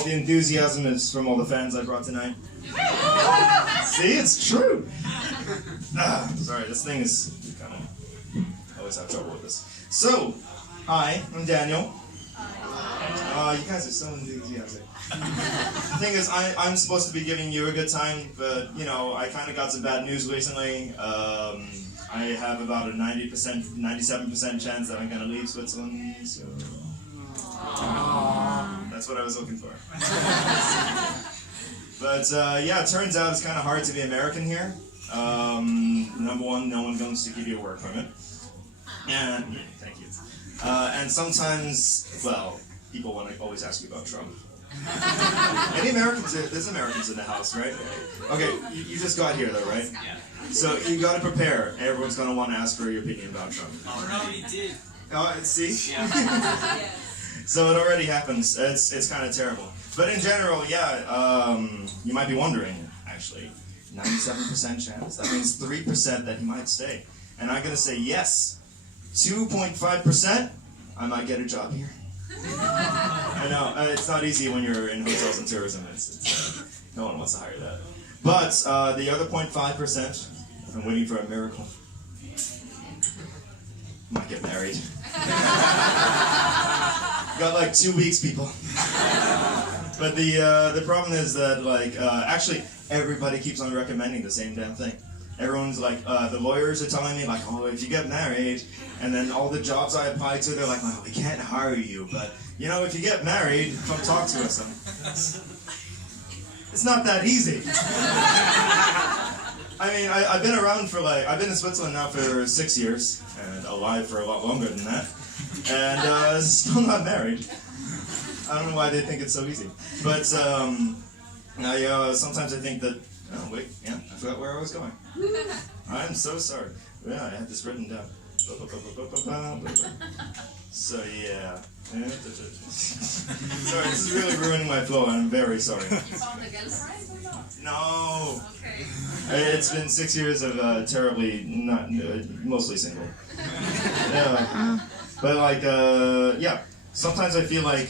all the enthusiasm is from all the fans I brought tonight. See, it's true. Sorry, this thing is kind of always have trouble with this. So, hi, I'm Daniel. You guys are so enthusiastic. The thing is, I'm supposed to be giving you a good time, but you know, I kind of got some bad news recently. I have about a 97% chance that I'm going to leave Switzerland, so that's what I was looking for. But yeah, it turns out it's kind of hard to be American here. Number one, no one wants to give you a work permit. And thank you. And sometimes, well, people want to always ask you about Trump. Any Americans? There's Americans in the house, right? Okay, you just got here though, right? Yeah. So you got to prepare. Everyone's going to want to ask for your opinion about Trump. Already did. Oh, see? Yeah. So it already happens. It's kind of terrible. But in general, yeah, you might be wondering, actually, 97% chance? That means 3% that he might stay. And I'm going to say yes. 2.5%, I might get a job here. I know, it's not easy when you're in hotels and tourism. No one wants to hire that. But the other 0.5%, I'm waiting for a miracle. Might get married. Got like 2 weeks, people. But the problem is that actually everybody keeps on recommending the same damn thing. Everyone's like, the lawyers are telling me like, oh, if you get married, and then all the jobs I apply to, they're like, well, we can't hire you, but you know, if you get married, come talk to us. It's not that easy. I mean, I've been around for I've been in Switzerland now for 6 years, and alive for a lot longer than that, and still not married. I don't know why they think it's so easy. But sometimes I think that, oh wait, yeah, I forgot where I was going. I'm so sorry. Yeah, I have this written down. So yeah. Sorry, this is really ruining my flow, and I'm very sorry. You found a girlfriend or not? No. Okay. It's been 6 years of terribly, mostly single. Yeah. But yeah, sometimes I feel like,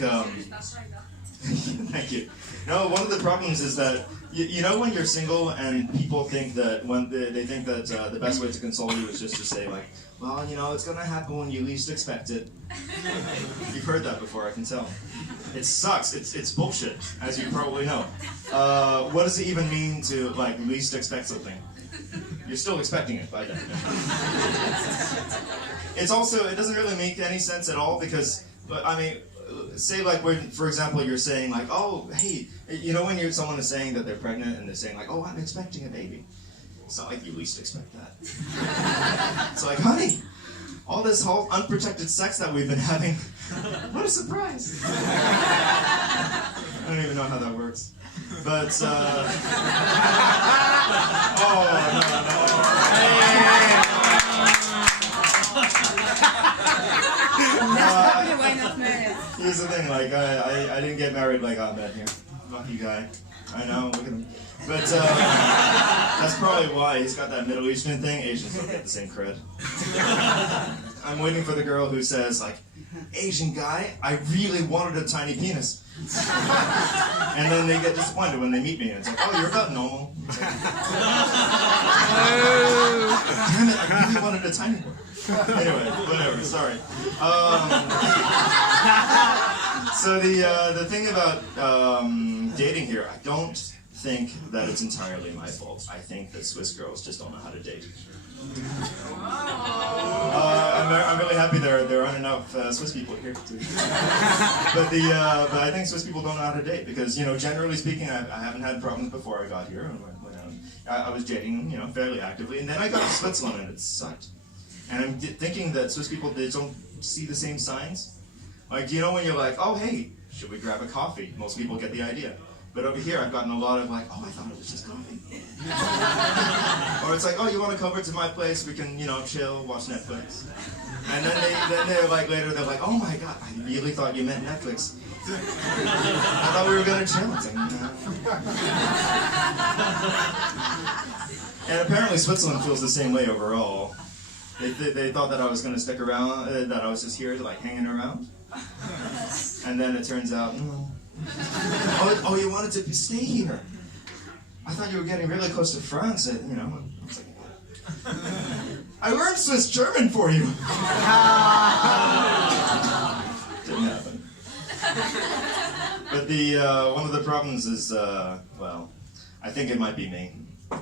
thank you. No, one of the problems is that, you know when you're single and people think that, they think that the best way to console you is just to say like, well, you know, it's gonna happen when you least expect it. You've heard that before, I can tell. It sucks, it's bullshit, as you probably know. What does it even mean to, like, least expect something? You're still expecting it, by definition. It's also, it doesn't really make any sense at all because, I mean, say like when, for example, you're saying like, oh, hey, you know when someone is saying that they're pregnant and they're saying like, oh, I'm expecting a baby. It's not like you least expect that. It's like, honey, all this whole unprotected sex that we've been having, what a surprise. I don't even know how that works. But, oh, no. Here's the thing, like, I didn't get married like Ahmed here. Lucky guy. I know, look at him. But that's probably why he's got that Middle Eastern thing. Asians don't get the same cred. I'm waiting for the girl who says, like, Asian guy, I really wanted a tiny penis. And then they get disappointed when they meet me, and it's like, oh, you're about normal. Like, damn it, I really wanted a tiny one. Anyway, whatever, sorry. So the thing about dating here, I don't think that it's entirely my fault. I think that Swiss girls just don't know how to date. I'm really happy there aren't enough Swiss people here. But I think Swiss people don't know how to date because, you know, generally speaking, I haven't had problems before I got here. I was dating, you know, fairly actively, and then I got to Switzerland and it sucked. And I'm thinking that Swiss people, they don't see the same signs. Like, you know, when you're like, oh, hey, should we grab a coffee? Most people get the idea. But over here, I've gotten a lot of like, oh, I thought it was just coffee. Or it's like, oh, you want to come over to my place? We can, you know, chill, watch Netflix. And then they're like, later, they're like, oh my God, I really thought you meant Netflix. I thought we were going to chill. It's like, no. And apparently Switzerland feels the same way overall. They thought that I was going to stick around, that I was just here, like, hanging around. And then it turns out, no. Oh, you wanted to stay here. I thought you were getting really close to France, you know. I was like, I learned Swiss German for you. Didn't happen. But one of the problems is, well, I think it might be me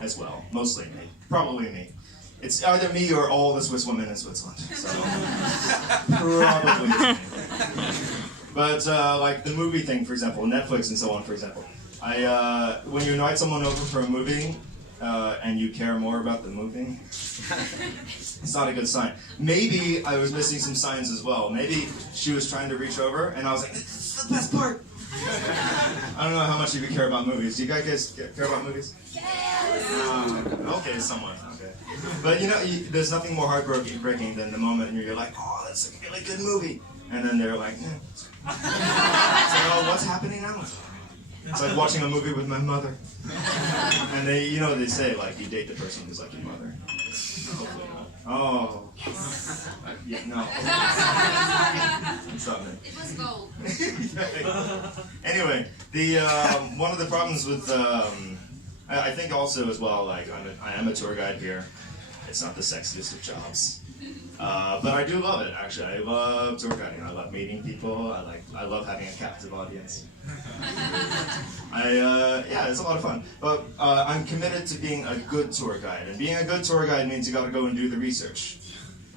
as well. Mostly me. Probably me. It's either me or all the Swiss women in Switzerland. So, probably me. But like the movie thing, for example, Netflix and so on, for example. When you invite someone over for a movie and you care more about the movie, it's not a good sign. Maybe I was missing some signs as well. Maybe she was trying to reach over and I was like, this is the best part. I don't know how much of you care about movies. Do you guys care about movies? Yes! Okay, somewhat. Okay. But you know, there's nothing more heartbreaking than the moment you're like, oh, that's a really good movie. And then they're like, eh. So, oh, what's happening now? It's like watching a movie with my mother. And they say, like, you date the person who's like your mother. Hopefully not. Oh. Yeah, no. Stop it. It was gold. Anyway, one of the problems with, I think also as well, like, I am a tour guide here. It's not the sexiest of jobs. But I do love it, actually. I love tour guiding. I love meeting people. I love having a captive audience. Yeah, it's a lot of fun. But I'm committed to being a good tour guide. And being a good tour guide means you gotta go and do the research.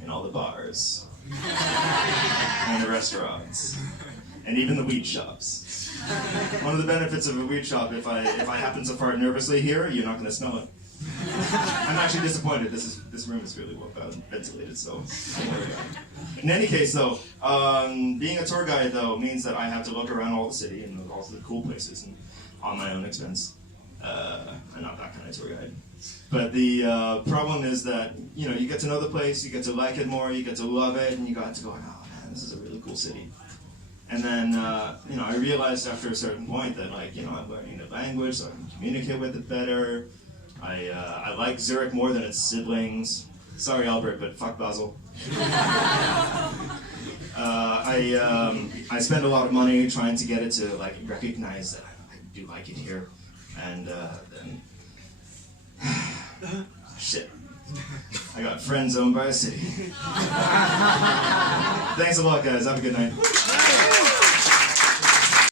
In all the bars. And the restaurants. And even the weed shops. One of the benefits of a weed shop, if I happen to fart nervously here, you're not gonna smell it. I'm actually disappointed. This room is really well ventilated, so don't worry about it. In any case, though, being a tour guide though means that I have to look around all the city and all the cool places and on my own expense. I'm not that kind of tour guide. But the problem is that you get to know the place, you get to like it more, you get to love it, and you got to go, oh man, this is a really cool city. And then I realized after a certain point that I'm learning the language, so I can communicate with it better. I like Zurich more than its siblings. Sorry, Albert, but fuck Basel. I spend a lot of money trying to get it to recognize that I do like it here, and then shit, I got friend zoned by a city. Thanks a lot, guys. Have a good night.